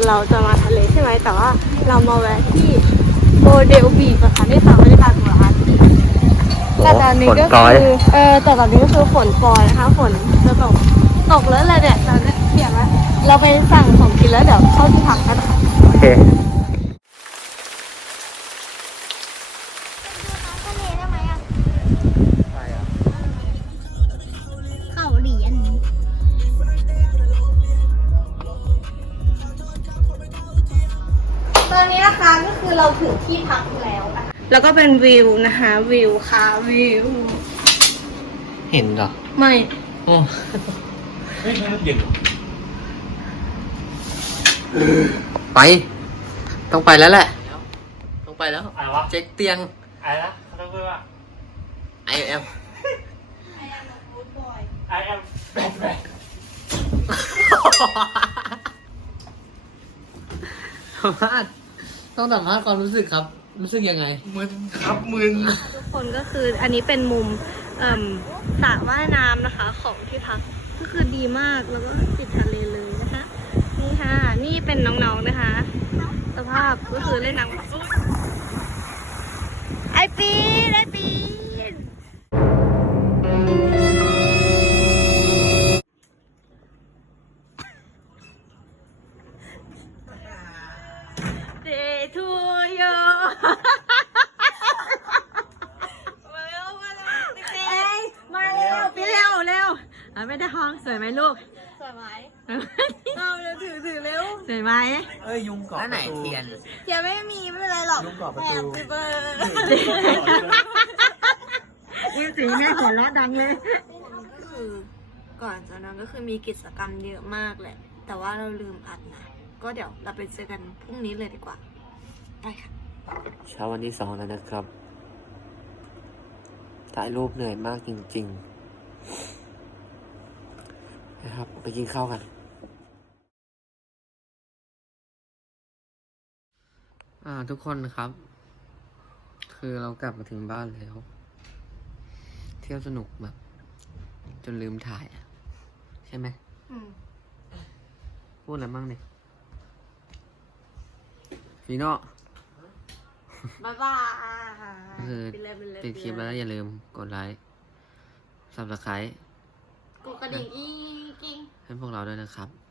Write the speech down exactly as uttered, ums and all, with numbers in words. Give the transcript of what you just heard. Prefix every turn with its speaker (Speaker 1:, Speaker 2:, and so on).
Speaker 1: เราจะมาทะเลใช่ไหมแต่ว่าเรามาแวะที่โมเดลบีชนะคะนี่ค่ะบรรยากาศของร้านแต่ตอนนี้ก็คือเออแต่ตอนนี้ก็คือฝนปล่อยนะคะฝนจะตกตกแล้วเลยเนี่ยตอนนี้เปียกแล้วเราไปสั่งของกินแล้วเดี๋ยวเข้าที่พักกันค่ะ
Speaker 2: โอเค
Speaker 1: เข้าเหรียญตอนนี้นะคะก็คือเราถึงที่พักแล้วนะคะแล้วก็เป็นวิวนะคะวิวค่ะวิว
Speaker 2: เห็นเหรอ
Speaker 1: ไม่
Speaker 2: โอ้ไม่ใช่เย็นไปต้องไปแล้วแหละต้องไปแล้วอะไรวะเช็คเตียงอะไรนะเขาต้องพูดว่า I am
Speaker 1: I am a good boy
Speaker 2: I am bad bad สัมภาษณ์ต้องสัมภาษณ์ความรู้สึกครับรู้สึกยังไงมึนครับมึน
Speaker 1: ทุกคนก็คืออันนี้เป็นมุมเอ่อสระว่ายน้ำนะคะของที่พักก็คือดีมากแล้วก็ติดทะเลเลยนะคะนี่ค่ะนี่เป็นน้องๆนะคะสภาพก็คือเล่นน้ำไอปีนไอปีนเดทูโยมาเร็วไปเร็วเร็วอ่ะไม่ได้ห้องสวยไหมลูกสวยไหมเอาเร็วถือถือเร็วสวยไหม
Speaker 2: เอ้ยยุงเกาะประตูเทียน
Speaker 1: เทียนไม่มีไม่เป็นไรหรอก
Speaker 2: ยุงเกาะประตู
Speaker 1: เบอร์อุ้ยสีแม่หัวเราะดังเลยก็คือก่อนจากนั้นก็คือมีกิจกรรมเยอะมากแหละแต่ว่าเราลืมอัดนะก็เดี๋ยวเราไปเจอกันพรุ่งนี้เลยดีกว่าไปค่ะ
Speaker 2: เช้าวันที่สองแล้วนะครับถ่ายรูปเหนื่อยมากจริงๆนะครับไปกินข้าวกันอ่าทุกคนครับ คือเรากลับมาถึงบ้านแล้วเที่ยวสนุกแบบจนลืมถ่ายอ่ะใช่ไหมพูดอะไรบ้างเนี่ยฟีโน่
Speaker 1: บ๊ายบาย
Speaker 2: คือปิดคลิปแล้วอย่าลืมกดไลค์ ซับสไครบ์
Speaker 1: กดกระดิ่งอีกิ้ง
Speaker 2: ให้พวกเราด้วยนะครับ